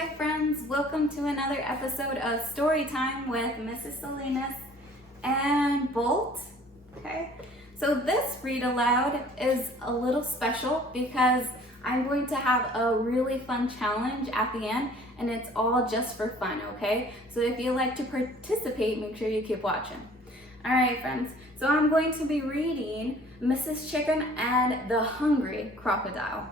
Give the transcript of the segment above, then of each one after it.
Hi friends, welcome to another episode of Story Time with Mrs. Salinas and Bolt. Okay, so this read aloud is a little special because I'm going to have a really fun challenge at the end, and it's all just for fun, okay? So if you like to participate, make sure you keep watching. All right, friends, so I'm going to be reading Mrs.Chicken and the Hungry Crocodile.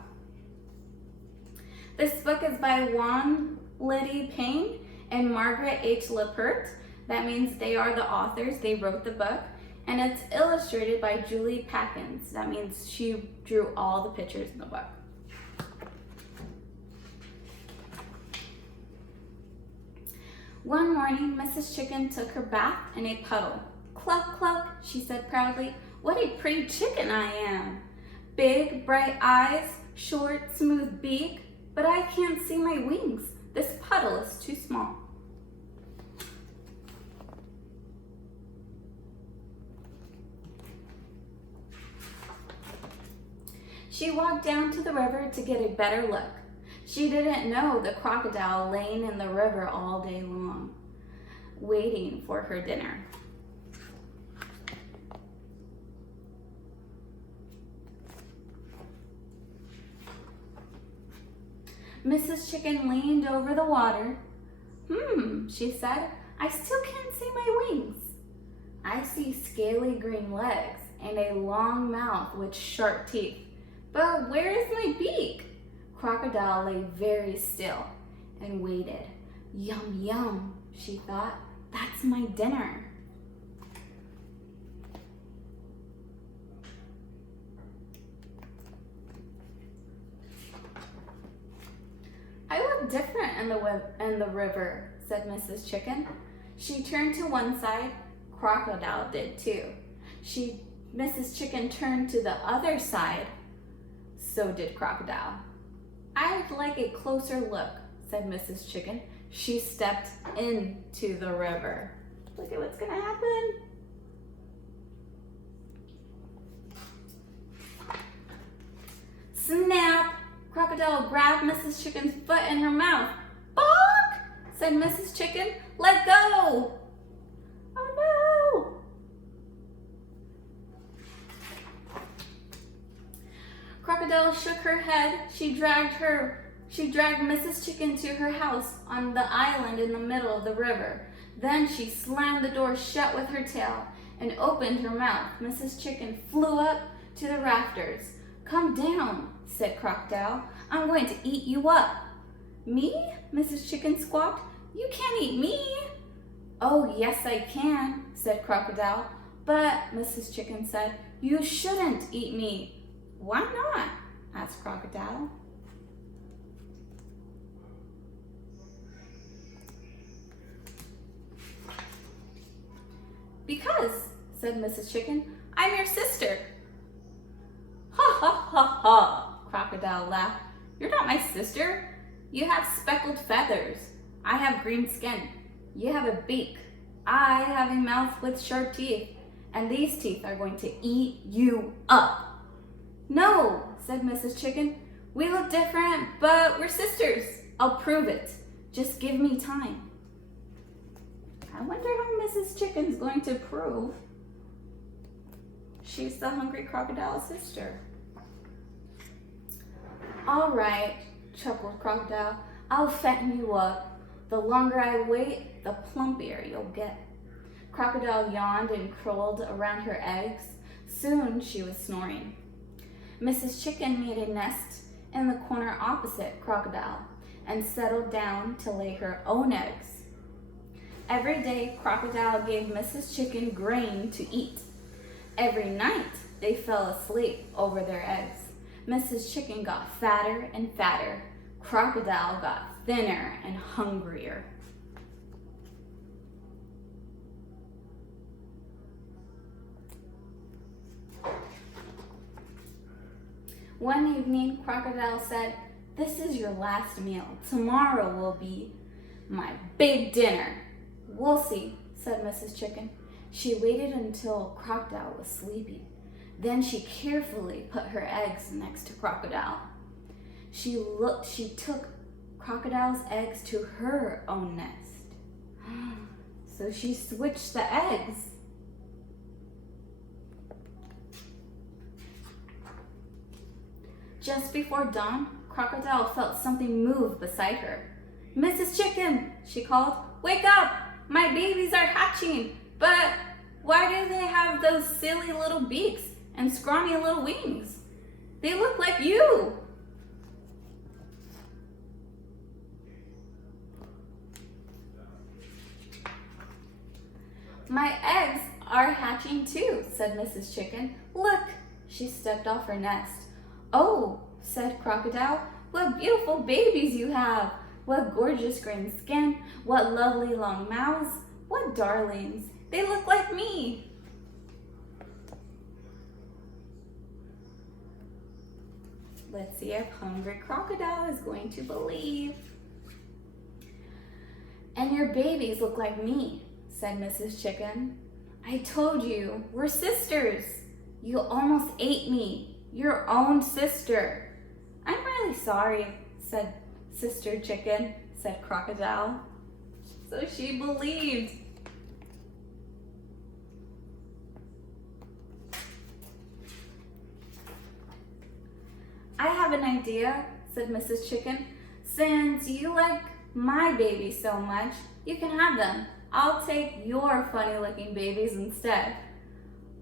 This book is by Juan Liddy Payne and Margaret H. Lippert. That means they are the authors, they wrote the book. And it's illustrated by Julie Packins. That means she drew all the pictures in the book. One morning, Mrs. Chicken took her bath in a puddle. "Cluck, cluck," she said proudly. "What a pretty chicken I am. Big, bright eyes, short, smooth beak, but I can't see my wings. This puddle is too small." She walked down to the river to get a better look. She didn't know the crocodile laying in the river all day long, waiting for her dinner. Mrs. Chicken leaned over the water. She said, "I still can't see my wings. I see scaly green legs and a long mouth with sharp teeth. But where is my beak?" Crocodile lay very still and waited. "Yum, yum," she thought. "That's my dinner." "I look different in the river," said Mrs. Chicken. She turned to one side. Crocodile did too. Mrs. Chicken turned to the other side. So did Crocodile. "I'd like a closer look," said Mrs. Chicken. She stepped into the river. Look at what's gonna happen. Snap! Crocodile grabbed Mrs. Chicken's foot in her mouth. "Bonk!" said Mrs. Chicken. "Let go!" "Oh no!" Crocodile shook her head. She dragged Mrs. Chicken to her house on the island in the middle of the river. Then she slammed the door shut with her tail and opened her mouth. Mrs. Chicken flew up to the rafters. "Come down," said Crocodile. "I'm going to eat you up." "Me?" Mrs. Chicken squawked. "You can't eat me." "Oh, yes, I can," said Crocodile. "But," Mrs. Chicken said, "you shouldn't eat me." "Why not?" asked Crocodile. "Because," said Mrs. Chicken, "I'm your sister." "Ha ha ha ha," Crocodile laughed. "You're not my sister. You have speckled feathers. I have green skin. You have a beak. I have a mouth with sharp teeth. And these teeth are going to eat you up." "No," said Mrs. Chicken. "We look different, but we're sisters. I'll prove it. Just give me time." I wonder how Mrs. Chicken's going to prove she's the hungry crocodile's sister. "All right," chuckled Crocodile. "I'll fatten you up. The longer I wait, the plumpier you'll get." Crocodile yawned and curled around her eggs. Soon she was snoring. Mrs. Chicken made a nest in the corner opposite Crocodile and settled down to lay her own eggs. Every day, Crocodile gave Mrs. Chicken grain to eat. Every night, they fell asleep over their eggs. Mrs. Chicken got fatter and fatter. Crocodile got thinner and hungrier. One evening, Crocodile said, "This is your last meal. Tomorrow will be my big dinner." "We'll see," said Mrs. Chicken. She waited until Crocodile was sleeping. Then she carefully put her eggs next to Crocodile. She took Crocodile's eggs to her own nest. So she switched the eggs. Just before dawn, Crocodile felt something move beside her. "Mrs. Chicken," she called, "wake up! My babies are hatching, but why do they have those silly little beaks and scrawny little wings? They look like you." "My eggs are hatching too," said Mrs. Chicken. "Look." She stepped off her nest. "Oh," said Crocodile, "what beautiful babies you have. What gorgeous green skin. What lovely long mouths. What darlings. They look like me." Let's see if Hungry Crocodile is going to believe. "And your babies look like me," said Mrs. Chicken. "I told you, we're sisters. You almost ate me, your own sister." "I'm really sorry," said Sister Chicken, said Crocodile. So she believed. "I have an idea," said Mrs. Chicken. "Since you like my babies so much, you can have them. I'll take your funny-looking babies instead."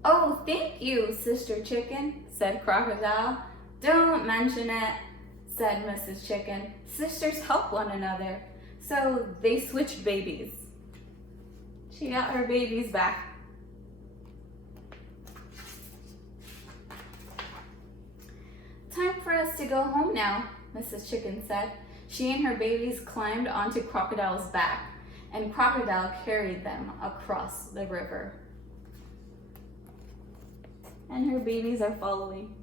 "Oh, thank you, Sister Chicken," said Crocodile. "Don't mention it," said Mrs. Chicken. "Sisters help one another." So they switched babies. She got her babies back. "Time for us to go home now," Mrs. Chicken said. She and her babies climbed onto Crocodile's back, and Crocodile carried them across the river. And her babies are following.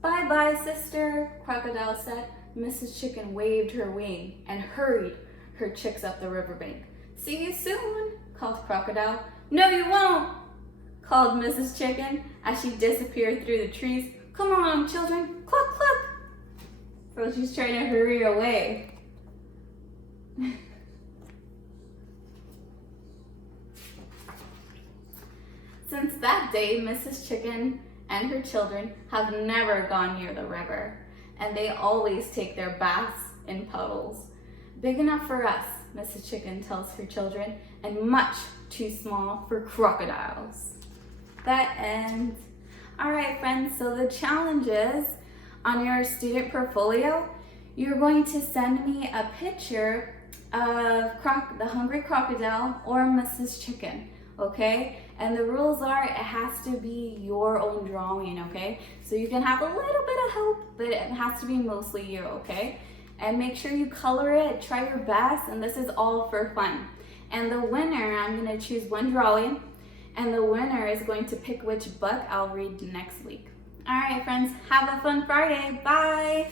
"Bye-bye, sister," Crocodile said. Mrs. Chicken waved her wing and hurried her chicks up the riverbank. "See you soon," called Crocodile. "No, you won't," called Mrs. Chicken as she disappeared through the trees. "Come on, children, cluck, cluck." So she's trying to hurry away. Since that day, Mrs. Chicken and her children have never gone near the river, and they always take their baths in puddles. "Big enough for us," Mrs. Chicken tells her children, "and much too small for crocodiles." That ends. All right, friends, so the challenge is on your student portfolio, you're going to send me a picture of the Hungry Crocodile or Mrs. Chicken, okay? And the rules are it has to be your own drawing, okay? So you can have a little bit of help, but it has to be mostly you, okay? And make sure you color it, try your best, and this is all for fun. And the winner, I'm gonna choose one drawing, and the winner is going to pick which book I'll read next week. All right, friends, have a fun Friday. Bye.